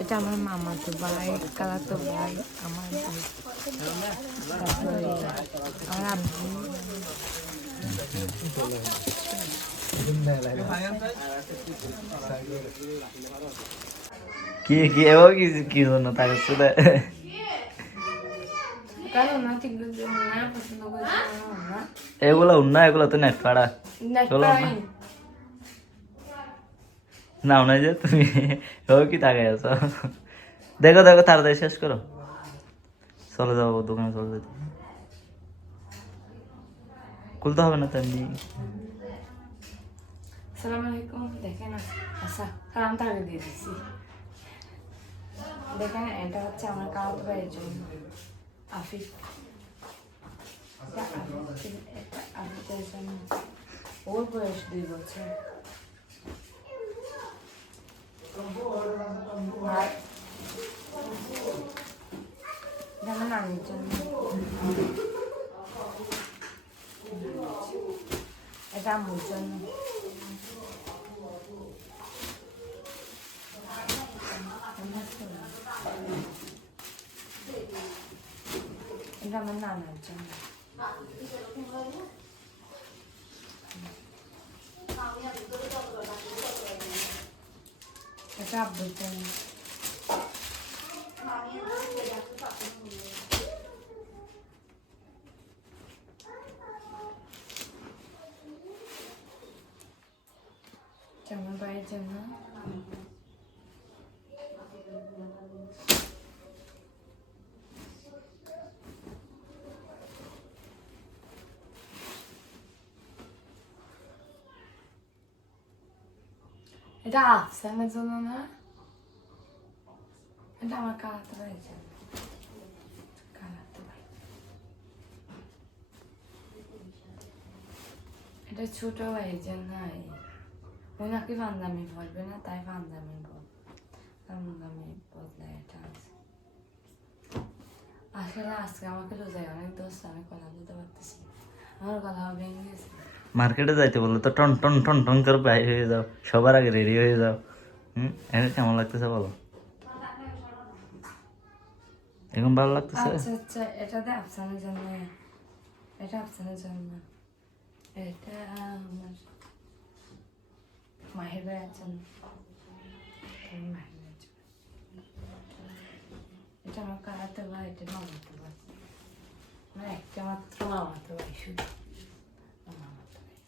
এটা আমার মামাতো ভাই, খালাতো ভাই, আমার ভাই, তারপরে আমার আব্বু। কি কি এবার কি কি জন্য তাকে শুধু কারণ না ঠিক না পছন্দ করছে না এগুলো উন্না এগুলো তো নেট পাড়া চলো না নাও না যে তুমি ও কি তাকে আছো দেখো দেখো তাড়াতাড়ি শেষ করো চলে যাবো দোকানে চলে যেতে খুলতে হবে না তেমনি আসসালামু আলাইকুম। দেখেন আচ্ছা সালামটা আগে দিয়ে দিচ্ছি। দেখেন এটা হচ্ছে আমার খালাতো ভাইয়ের জন্য আফিফ। আফিফের জন্য ওর বয়স 2 বছর। আর এটা আমার নানির জন্য, এটা আম্মুর জন্য, এটা আমার নানার জন্য, এটা আব্বুর জন্য, এটা আমার ভাইয়ের জন্য, এটা আফসানের জন্য না, এটা আমার খালাতো ভাইয়ের জন্য, খালাতো ভাই। এটা ছোট ভাইয়ের জন্য। ও নাকি পাঞ্জাবি পরবে না, তাই পাঞ্জাবি বদলায় এটা আছে। আসলে আজকে আমাকে রোজায় অনেক দোষ, আমি কথা বলতে পারতেছি, আমার গলা ভেঙে গেছে। মার্কেটে যাইতে বললে তো টন টন টন টন করে বাইরে হয়ে যাও সবার আগে রেডি হয়ে যাও এনে কেমন লাগতেছে বলো এখন ভালো লাগতেছে আচ্ছা আচ্ছা, এটাতে আফসানের জন্য, এটা আফসানের জন্য, এটা আমার মাহির ভাইয়ের জন্য, এটা আমার খালাতো ভাই, এটা মামাতো ভাই, আমার একটা মাত্র মামাতো ভাই, শুধু মামাতো ভাই।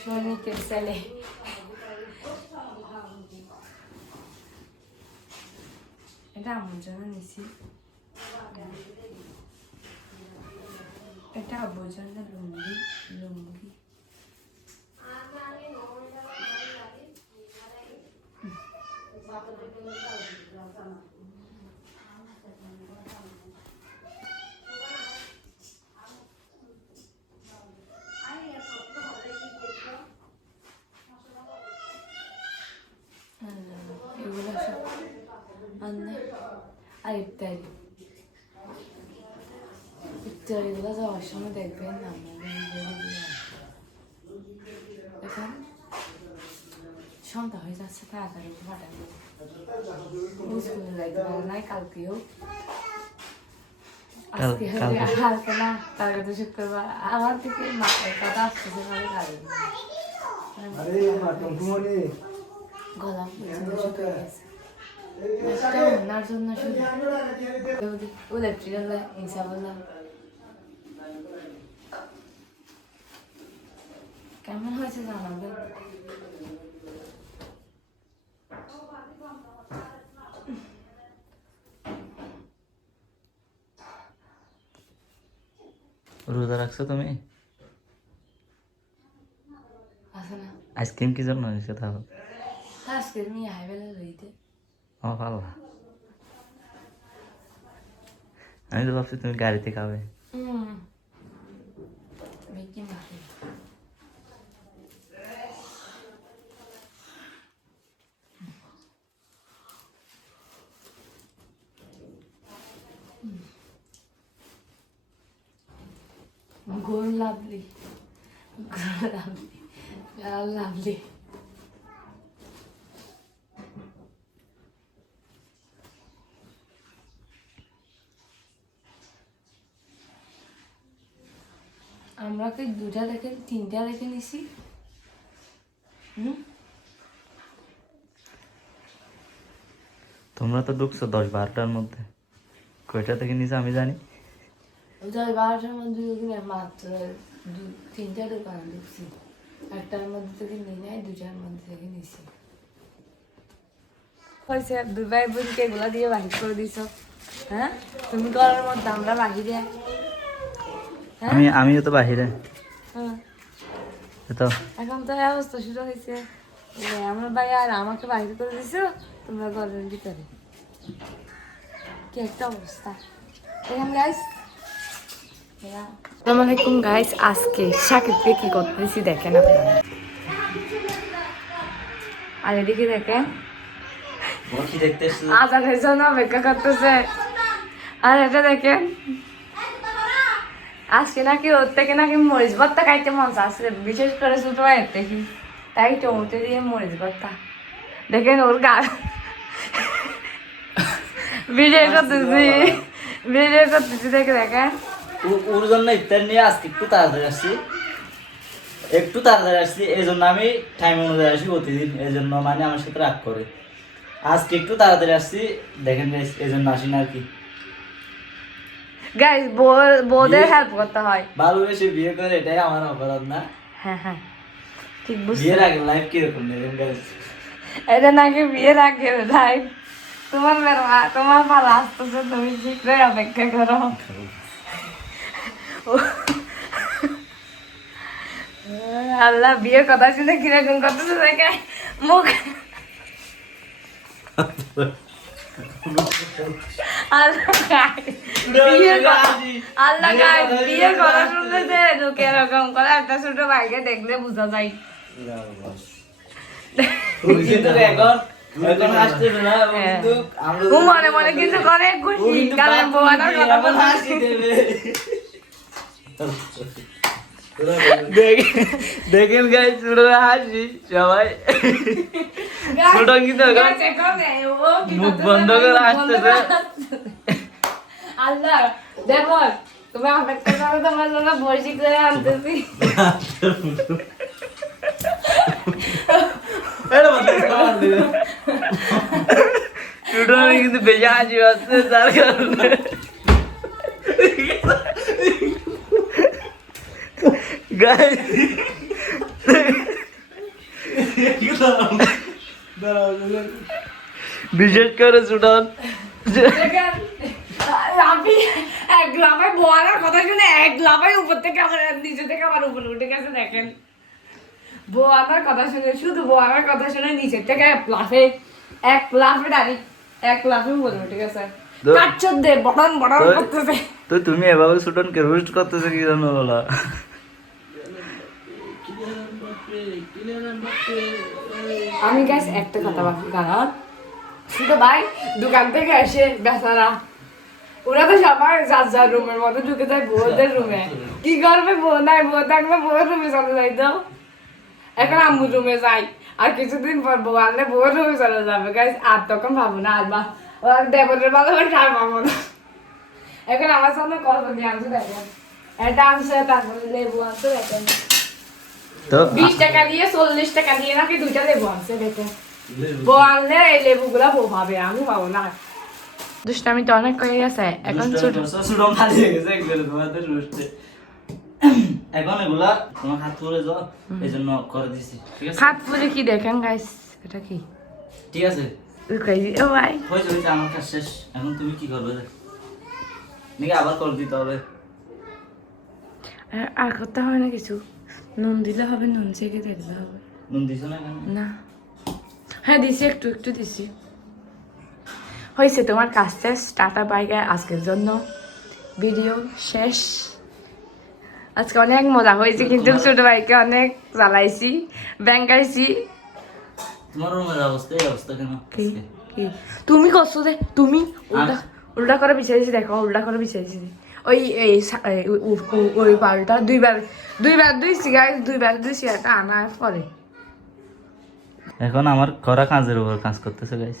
সৈনিকের ছেলে। এটা আমার জন্য নিছি, এটা আব্বুর জন্য লুঙ্গি লুঙ্গি। এগুলো সব আন্না আর ইত্যাদি ইত্যাদিগুলো যাওয়ার সময় দেখবেন না এখন সন্ধ্যা হয়ে যাচ্ছে, তাড়াতাড়ি পাঠাবো। স্কুলে যাইতে পারে নাই কালকেও, আজকে হবে কালকে না, কালকে তো শুক্রবার। আমার থেকে কথা আসতেছে মানে কালকে গলা শুকিয়ে গেছে। ওনার জন্য শুধু ইলেকট্রিক্যাল ইনসাফাল্লাহ কেমন হয়েছে জানাবেন। রোজা রাখছো তুমি আছে না আইসক্রিম কি জন্য নিছো তাহলে আজকে নিয়ে আই বেলা লইতে ও ভালো আমি তো ভাবছি তুমি গাড়িতে খাবে বেকি মাখি Good lovely. Good lovely. Yeah, lovely. আমরা কি দুটা দেখে তিনটা দেখে নিছি তোমরা তো ঢুকছো 10-12টার মধ্যে, কয়টা থেকে নিচে আমি জানি। 10-12টার মধ্যে মাত্র তিনটা দোকানে ঢুকছি, একটার মধ্যে থেকে নিয়ে নেয়, দুটার মধ্যে থেকে নিছি। হয়েছে দুই ভাই বোনকে এগুলা দিয়ে বাহির করে দিছ। হ্যাঁ তুমি করার মধ্যে আমরা বাহিরে। আমিও তো বাহিরে। হ্যাঁ তো এখন তো এই অবস্থা শুরু হয়েছে, আমার ভাই আর আমাকে বাহির করে দিছো, তোমরা ঘরের ভিতরে। কি একটা অবস্থা। এখন গাইস, আসসালামু আলাইকুম গাইস, আজকে সাকিবকে কি করতেছি দেখেন আপনারা। আর এদিকে দেখেন আজানের জন্য অপেক্ষা করতেছে। আর এটা দেখেন আজকে নাকি ওর থেকে নাকি মরিচ ভর্তা খাইতে মন চাচ্ছে, বিশেষ করে ছোট ভাইয়ের থেকে, তাই টমেটো দিয়ে মরিচ ভর্তা। দেখেন ওর গা ভিডিও করতেছি দেখে দেখেন। ওর জন্য ইফতার নিয়ে আজকে একটু তাড়াতাড়ি আসছি, এই জন্য আমি টাইম অনুযায়ী আসি প্রতিদিন, এই জন্য মানে আমার সাথে রাগ করে। আজকে একটু তাড়াতাড়ি আসছি, দেখেন গাইস, এই জন্য আসি না আর কি। গাইস বউদের হেল্প করতে হয়, ভালোবেসে বিয়ে করে, এটাই আমার অপরাধ না? হ্যাঁ হ্যাঁ ঠিক বুঝছি। বিয়ের আগে লাইফ কিরকম নেবেন গাইস? এটা নাকি বিয়ের আগে লাইফ। তোমার পালা আসতেছে, তুমি শীঘ্রই অপেক্ষা করো। আল্লাহ বিয়ের কথা শুনে কিরকম করতেছে দেখে মুখ। বিয়ের কথা শুনতেছে লোকে এরকম করে, একটা ছোট ভাইকে দেখলে বোঝা যায়। মনে মনে কিছু করে খুশি, কারণ বউয়াটার কথা দেখেন গাইস, ছোট হাসি সবাই, ছোট কিন্তু মুখ বন্ধ করে আসতেছে। আল্লাহ দেখো তুমি অপেক্ষা করো, তোমার জন্য বসি করে আনতেছি। ছোট কিন্তু বেশি হাসি হচ্ছে, তার কারণে বিশেষ করে সুডান এক লাফায় বোয়ার কথা শুনে এক লাফায় উপর থেকে আমার নিচে থেকে আমার উপরে উঠে গেছে। দেখেন বোয়ার কথা শুনে, শুধু বোয়ার কথা শুনে নিচের থেকে এক লাফে দাঁড়িয়ে এক লাফে উপরে উঠে গেছে। কাচ্চর দে বটন বটন করতেছে। তো তুমি এভাবে সুডানকে রোস্ট করতেছে কি জানো বলা? আমি গাইস একটা কথা বাকি, কারণ শুধু ভাই দোকান থেকে এসে বেচারা ওরা তো সবাই যার যার রুমের মধ্যে ঢুকে যায় বউদের রুমে। কি করবে, বউ নাই, বউ থাকলে বউয়ের রুমে চলে যাইতো। এখন আম্মুর রুমে যাই, আর কিছুদিন পর বউ আনলে বউয়ের রুমে চলে যাবে গাইস। আর তখন ভাবো না, আর বা দেবরের ভালো করে আর পাবো না। এখন আমার সামনে কত নিয়ে আনছে দেখেন, এটা আনছে, তারপরে লেবু আনছে দেখেন, তো 20 টাকা দিয়ে 40 টাকা দিয়ে নাকি দুইটা লেবু আনছে দেখেন। বউ আনলে এই লেবুগুলা বউ পাবে, আমি পাবো না। দুষ্টামি তো অনেক করে গেছে এখন। এখন এগুলা তোমার হাত পুড়ে যাও, এই জন্য করে দিছি, ঠিক আছে? হাত পুড়ে কি দেখেন গাইস, এটা কি ঠিক আছে? ও ভাই হয়েছে হয়েছে, আমার কাজ শেষ। এখন তুমি কি করবে নাকি আবার করে দিতে হবে? আর করতে হবে না কিছু, নুন দিলে হবে, নুন চেখে দেখলে হবে। নুন দিছো না? না, হ্যাঁ দিছি, একটু একটু দিছি। হয়েছে, তোমার কাজ শেষ, টাটা বাই গাই, আজকের জন্য ভিডিও শেষ। আজকে অনেক মজা হয়েছে, কিন্তু ছোট ভাইকে অনেক জ্বালাইছি, ব্যাংকাইছি। তোমার রুমের অবস্থা এই অবস্থা কেন? কি তুমি করছো রে, তুমি উল্টা করে বিছাইছি, দেখো উল্টা করে বিছাইছি। ওই ওই পাল্টা দুইবার দুইছি গাইস, দুইবার দুইছি, একটা আনা পরে। এখন আমার করা কাজের উপর কাজ করতেছে গাইস।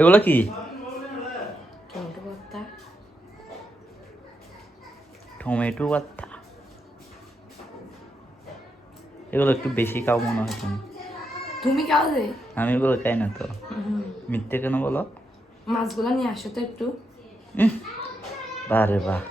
এগুলো কি? টমেটো ভর্তা। টমেটো ভর্তা। এগুলো একটু বেশি খাও মনে হয় তুমি। তুমি খাও যে? আমি এগুলো খাই না তো। মিথ্যে কেন বলো? মাছগুলো নিয়ে আসো তো একটু। বারে বাহ।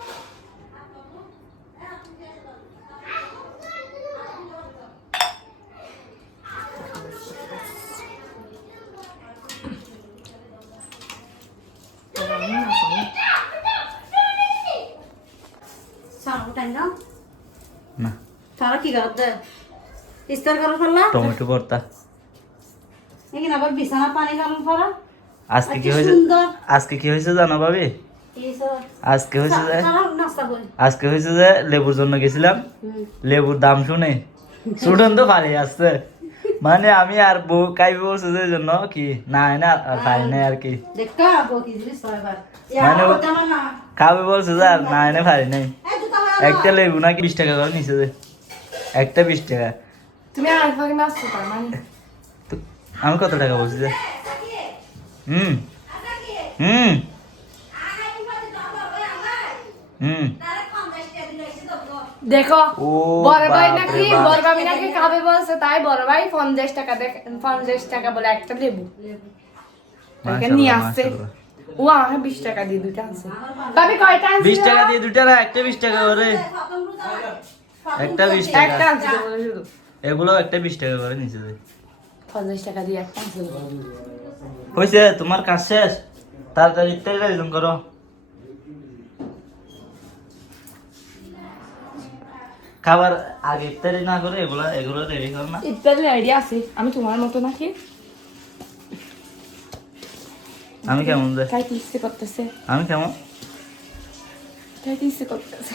না, সারা কি করতে ইস্তার করে ফেললা টমেটো ভর্তা। এখানে আবার বিছানা পানি কারণ ফরা আজকে কি হয়েছে? আজকে কি হয়েছে জানো ভাবি? আজকে হয়েছে যে আজকে হয়েছে যে লেবুর জন্য গেছিলাম, লেবুর দাম শুনে স্টুডেন্ট তো খালি আসছে, মানে আমি আর বউ কাইবে বলছে যে এই জন্য কি না না খাই নাই আর কি, মানে খাবে বলছে যে আর না এনে পারি নাই। একটা লেবু নাকি 20 টাকা করে নিচে যে, একটা 20 টাকা। তুমি আর ফাঁকি মাছছো তার মানে? তো আমি কত টাকা বলছি যে? হুম হুম হুম। দেখো ও বড় ভাই বাপ নাকি রে বাপ। বড় ভাবি নাকি খাবে বলছে, তাই বড় ভাই 50 টাকা 50 টাকা বলে একটা লেবু তাকে নিয়ে আসছে। ও আমাকে 20 টাকা দিয়ে দুইটা আনছে। ভাবি কয়টা আনছে? 20 টাকা দিয়ে দুইটা না, একটা 20 টাকা করে, একটা 20 টাকা। একটা আনছে বলে শুধু এগুলো একটা 20 টাকা করে নিচে যে। 50 টাকা দিয়ে একটা আনছে। হয়েছে তোমার কাজ শেষ, তাড়াতাড়ি ইত্যাদি আয়োজন করো। খাবার আগে ইত্যাদি না করে এগুলো এগুলো রেডি করো না। ইত্যাদি আইডিয়া আছে, আমি তোমার মতো নাকি আমি কেমন যে? খাইতে ইচ্ছে করতেছে, আমি কেমন? খাইতে ইচ্ছে করতেছে।